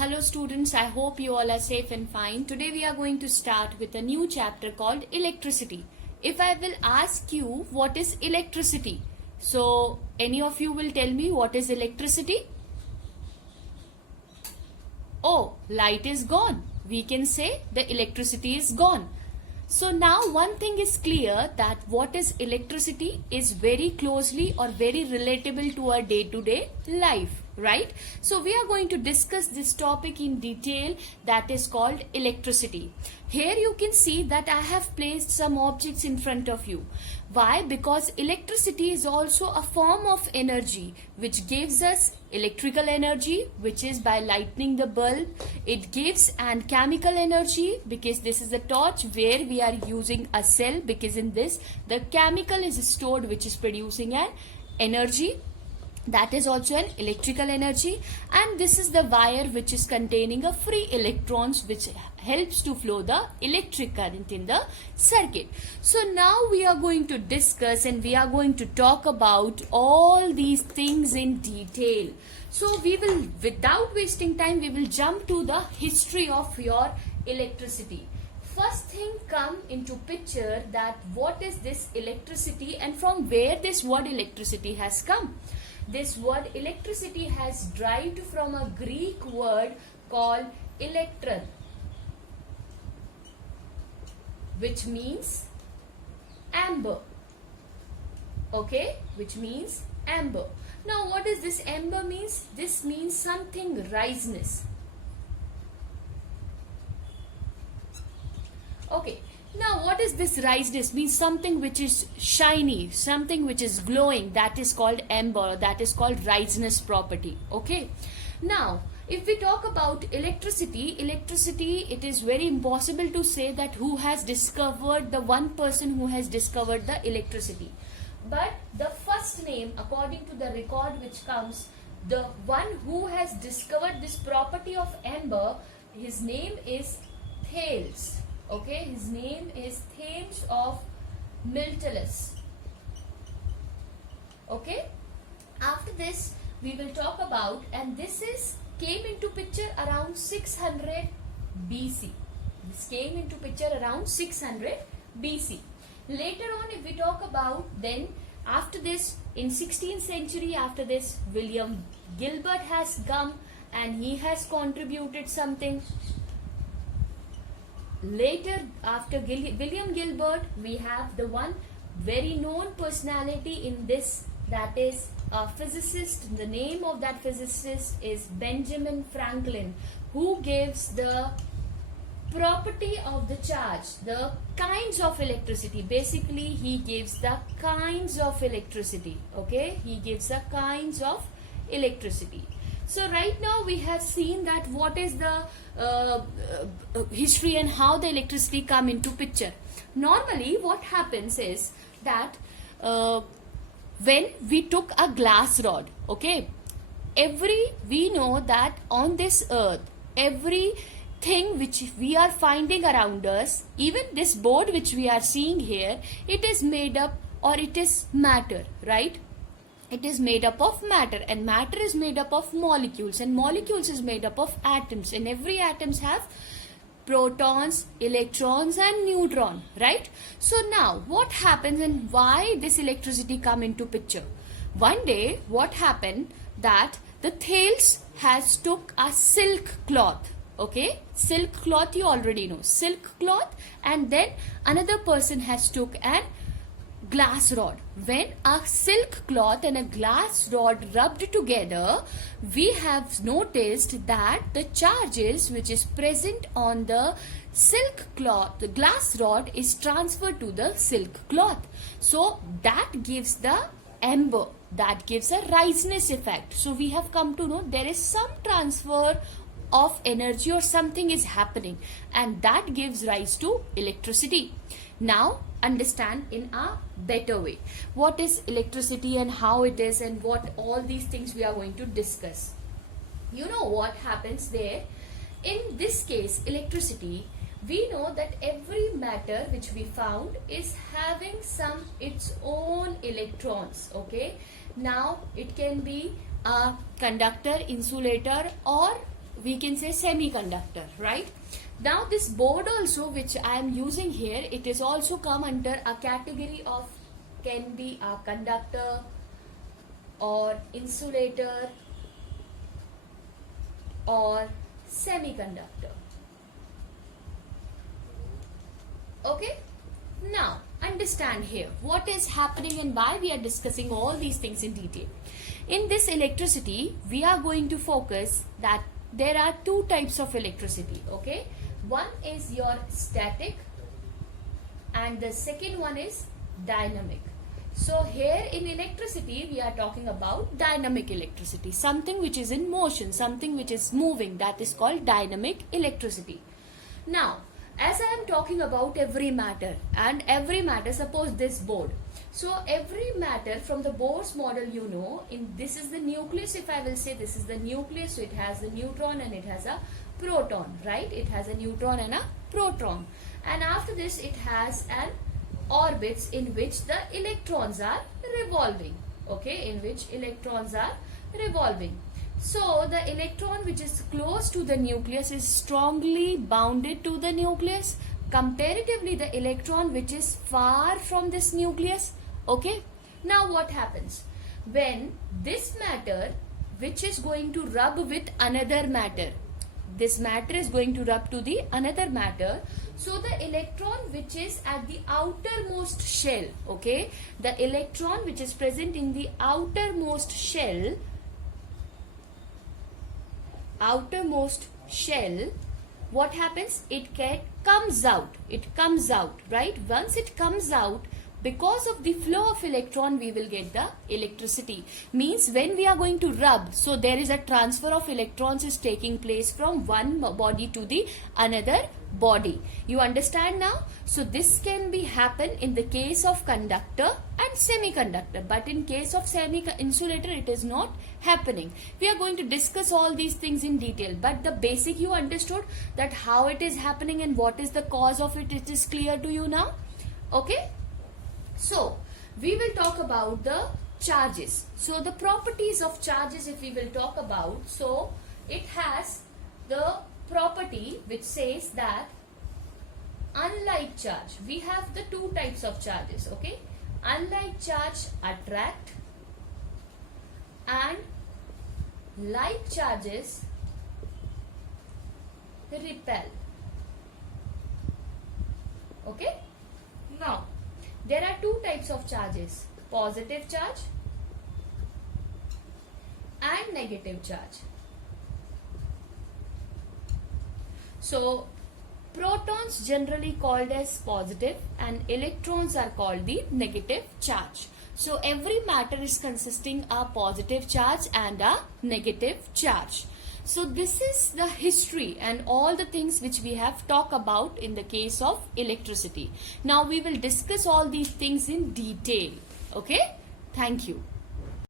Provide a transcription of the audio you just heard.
Hello students, I hope you all are safe and fine. Today we are going to start with a new chapter called electricity. If I will ask you what is electricity, so any of you will tell me what is electricity? Oh, light is gone. We can say the electricity is gone. So now one thing is clear, that what is electricity is very closely or very relatable to our day-to-day life, right? So we are going to discuss this topic in detail, that is called electricity. Here you can see that I have placed some objects in front of you. Why? Because electricity is also a form of energy which gives us electrical energy, which is by lighting the bulb. It gives and chemical energy, because this is the torch where we are using a cell, because in this the chemical is stored which is producing an energy. That is also an electrical energy, and this is the wire which is containing a free electrons which helps to flow the electric current in the circuit. So now we are going to discuss and we are going to talk about all these things in detail. So we will, without wasting time, we will jump to the history of your electricity. First thing come into picture, that what is this electricity and from where this word electricity has come. This word electricity has derived from a Greek word called elektron, which means amber. Okay, which means amber. Now what is this amber means? This means something riseness. Okay. Now what is this riseness? Means something which is shiny, something which is glowing, that is called amber, that is called riseness property. Okay. Now if we talk about electricity, it is very impossible to say that who has discovered, the one person who has discovered the electricity. But the first name, according to the record which comes, the one who has discovered this property of amber, his name is Thales. Okay, his name is Thales of Miletus. Okay, after this we will talk about, and this is came into picture around 600 BC. This came into picture around 600 BC. Later on, if we talk about, then after this, in 16th century, after this, William Gilbert has come and he has contributed something. Later, after William Gilbert, we have the one very known personality in this, that is a physicist. The name of that physicist is Benjamin Franklin, who gives the property of the charge, the kinds of electricity. Basically, he gives the kinds of electricity. Okay, he gives the kinds of electricity. So right now we have seen that what is the history and how the electricity come into picture. Normally what happens is that when we took a glass rod, okay, we know that on this earth, everything which we are finding around us, even this board which we are seeing here, it is made up, or it is matter, right? It is made up of matter, and matter is made up of molecules, and molecules is made up of atoms, and every atoms have protons, electrons and neutron, right? So now what happens and why this electricity come into picture? One day what happened, that the Thales has took a silk cloth. Okay, silk cloth, you already know, silk cloth, and then another person has took an glass rod. When a silk cloth and a glass rod rubbed together, we have noticed that the charges which is present on the silk cloth, the glass rod, is transferred to the silk cloth. So that gives the amber, that gives a riseness effect. So we have come to know there is some transfer of energy or something is happening, and that gives rise to electricity. Now understand in a better way what is electricity and how it is, and what all these things we are going to discuss. You know what happens there? In this case, electricity, we know that every matter which we found is having some its own electrons. Okay, now it can be a conductor, insulator, or we can say semiconductor, right? Now this board also which I am using here, it is also come under a category of, can be a conductor or insulator or semiconductor. Okay, now understand here what is happening and why we are discussing all these things in detail. In this electricity, we are going to focus that there are two types of electricity. Okay, one is your static and the second one is dynamic. So here in electricity we are talking about dynamic electricity, something which is in motion, something which is moving, that is called dynamic electricity. Now as I am talking about every matter, and every matter, suppose this board, so every matter from the Bohr's model, you know, in this is the nucleus. If I will say this is the nucleus, so it has the neutron and it has a proton, right? It has a neutron and a proton, and after this it has an orbits in which the electrons are revolving. Okay, in which electrons are revolving. So the electron which is close to the nucleus is strongly bounded to the nucleus, comparatively the electron which is far from this nucleus. Okay, now what happens when this matter which is going to rub with another matter, this matter is going to rub to the another matter, so the electron which is at the outermost shell, okay, the electron which is present in the outermost shell, what happens? It comes out, right? Once it comes out, because of the flow of electron, we will get the electricity. Means when we are going to rub, so there is a transfer of electrons is taking place from one body to the another body. You understand now? So this can be happen in the case of conductor and semiconductor, but in case of insulator it is not happening. We are going to discuss all these things in detail, but the basic you understood, that how it is happening and what is the cause of it, it is clear to you now. Okay, so we will talk about the charges. So the properties of charges, if we will talk about, so it has the property which says that unlike charge, we have the two types of charges. Okay, unlike charge attract and like charges repel. Okay, now there are two types of charges, positive charge and negative charge. So protons generally called as positive and electrons are called the negative charge. So every matter is consisting a positive charge and a negative charge. So this is the history and all the things which we have talked about in the case of electricity. Now we will discuss all these things in detail. Okay, thank you.